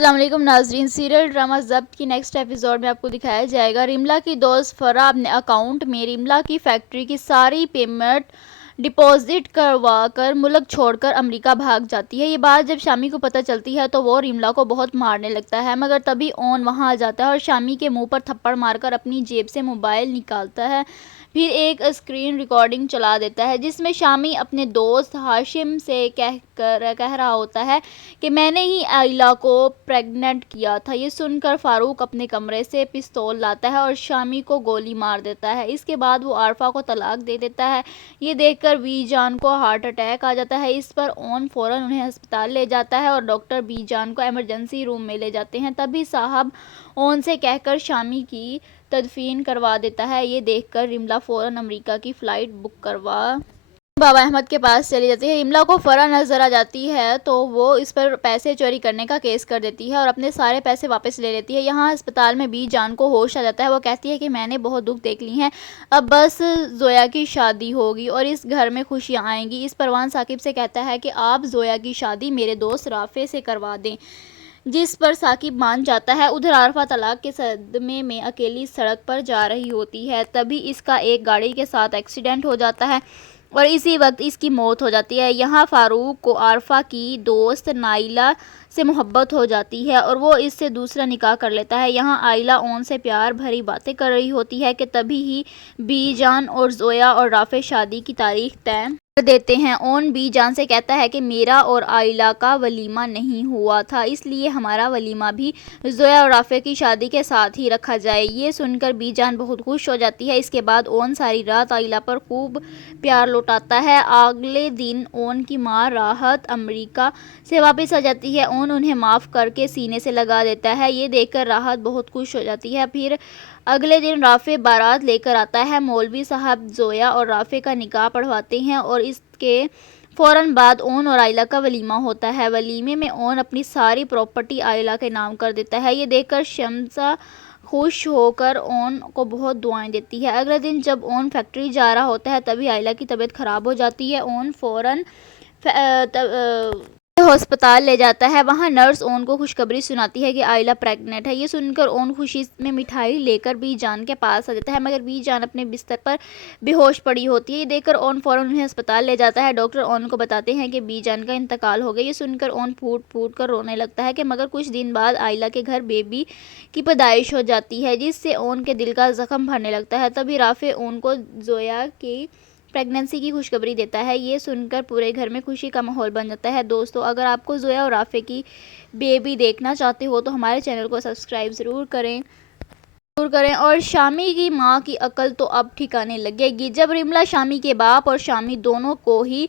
السلام علیکم ناظرین، سیریل ڈرامہ ضبط کی نیکسٹ ایپیسوڈ میں آپ کو دکھایا جائے گا رملا کی دوست فرح اپنے اکاؤنٹ میں رملا کی فیکٹری کی ساری پیمنٹ ڈپازٹ کروا کر ملک چھوڑ کر امریکہ بھاگ جاتی ہے۔ یہ بات جب شامی کو پتہ چلتی ہے تو وہ رملا کو بہت مارنے لگتا ہے، مگر تبھی اون وہاں آ جاتا ہے اور شامی کے منہ پر تھپڑ مار کر اپنی جیب سے موبائل نکالتا ہے، پھر ایک اسکرین ریکارڈنگ چلا دیتا ہے جس میں شامی اپنے دوست ہاشم سے کہہ رہا ہوتا ہے کہ میں نے ہی آئلہ کو پریگننٹ کیا تھا۔ یہ سن کر فاروق اپنے کمرے سے پستول لاتا ہے اور شامی کو گولی مار دیتا ہے۔ اس کے بعد وہ عارفہ کو طلاق دے دیتا ہے۔ یہ دیکھ کر بی جان کو ہارٹ اٹیک آ جاتا ہے۔ اس پر اون فوراً انہیں ہسپتال لے جاتا ہے اور ڈاکٹر بی جان کو ایمرجنسی روم میں لے جاتے ہیں۔ تبھی صاحب اون سے کہہ کر شامی کی تدفین کروا دیتا ہے۔ یہ دیکھ کر رملا فوراً امریکہ کی فلائٹ بک کروا بابا احمد کے پاس چلی جاتی ہے۔ رملا کو فرح نظر آ جاتی ہے تو وہ اس پر پیسے چوری کرنے کا کیس کر دیتی ہے اور اپنے سارے پیسے واپس لے لیتی ہے۔ یہاں ہسپتال میں بی جان کو ہوش آ جاتا ہے۔ وہ کہتی ہے کہ میں نے بہت دکھ دیکھ لی ہیں، اب بس زویا کی شادی ہوگی اور اس گھر میں خوشیاں آئیں گی۔ اس پروان ثاقب سے کہتا ہے کہ آپ زویا کی شادی میرے دوست رافع سے کروا دیں، جس پر ثاقب مان جاتا ہے۔ ادھر عارفہ طلاق کے صدمے میں اکیلی سڑک پر جا رہی ہوتی ہے، تبھی اس کا ایک گاڑی کے ساتھ ایکسیڈنٹ ہو جاتا ہے اور اسی وقت اس کی موت ہو جاتی ہے۔ یہاں فاروق کو عارفہ کی دوست نائلہ سے محبت ہو جاتی ہے اور وہ اس سے دوسرا نکاح کر لیتا ہے۔ یہاں آئلہ اون سے پیار بھری باتیں کر رہی ہوتی ہے کہ تبھی ہی بی جان اور زویا اور رافع شادی کی تاریخ طے کر دیتے ہیں۔ اون بی جان سے کہتا ہے کہ میرا اور آئلہ کا ولیمہ نہیں ہوا تھا، اس لیے ہمارا ولیمہ بھی زویا اور رافع کی شادی کے ساتھ ہی رکھا جائے۔ یہ سن کر بی جان بہت خوش ہو جاتی ہے۔ اس کے بعد اون ساری رات آئلہ پر خوب پیار لوٹاتا ہے۔ اگلے دن اون کی ماں راحت امریکہ سے واپس آ جاتی ہے۔ اون انہیں معاف کر کے سینے سے لگا دیتا ہے۔ یہ دیکھ کر راحت بہت خوش ہو جاتی ہے۔ پھر اگلے دن رافع بارات لے کر آتا ہے۔ مولوی صاحب زویا اور رافع کا نکاح پڑھواتے ہیں اور اس کے فوراً بعد اون اور آئلہ کا ولیمہ ہوتا ہے۔ ولیمے میں اون اپنی ساری پراپرٹی آئلہ کے نام کر دیتا ہے۔ یہ دیکھ کر شمسہ خوش ہو کر اون کو بہت دعائیں دیتی ہے۔ اگلے دن جب اون فیکٹری جا رہا ہوتا ہے تبھی آئلہ کی طبیعت خراب ہو جاتی ہے۔ اون فوراً ہسپتال لے جاتا ہے۔ وہاں نرس اون کو خوشخبری سناتی ہے کہ آئلہ پریگننٹ ہے۔ یہ سن کر اون خوشی میں مٹھائی لے کر بی جان کے پاس آ جاتا ہے، مگر بی جان اپنے بستر پر بے ہوش پڑی ہوتی ہے۔ یہ دیکھ کر اون فوراً انہیں ہسپتال لے جاتا ہے۔ ڈاکٹر اون کو بتاتے ہیں کہ بی جان کا انتقال ہو گیا۔ یہ سن کر اون پھوٹ پھوٹ کر رونے لگتا ہے کہ مگر کچھ دن بعد آئلہ کے گھر بیبی کی پیدائش ہو جاتی ہے، جس سے اون کے دل کا زخم بھرنے لگتا ہے۔ تبھی رافع اون کو زویا کی پریگننسی کی خوشخبری دیتا ہے۔ یہ سن کر پورے گھر میں خوشی کا ماحول بن جاتا ہے۔ دوستو، اگر آپ کو زویا اور رافع کی بیبی دیکھنا چاہتے ہو تو ہمارے چینل کو سبسکرائب ضرور کریں اور شامی کی ماں کی عقل تو اب ٹھکانے لگے گی، جب رملا شامی کے باپ اور شامی دونوں کو ہی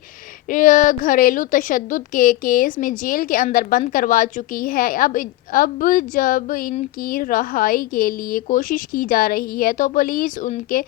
گھریلو تشدد کے کیس میں جیل کے اندر بند کروا چکی ہے۔ اب جب ان کی رہائی کے لیے کوشش کی جا رہی ہے تو پولیس ان کے